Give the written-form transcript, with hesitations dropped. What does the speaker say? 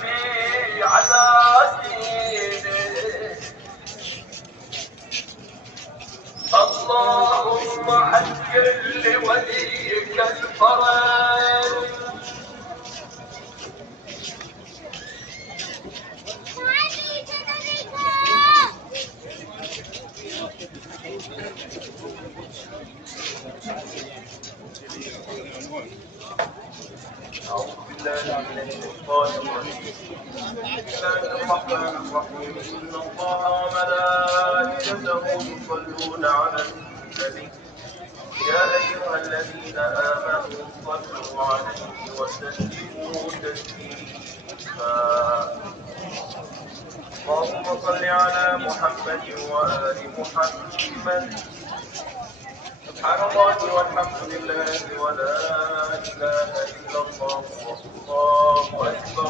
في عدادين اللهم حجل لوليك الفرج أعوذ بالله من الشيطان الرجيم بسم الله الرحمن الرحيم إن الله وملائكته يصلون على النبي يا أيها الذين آمنوا صلوا عليه وسلموا تسليما اللهم صل على محمد وآل محمد سبحان الله والحمد لله ولا إله إلا الله والله أكبر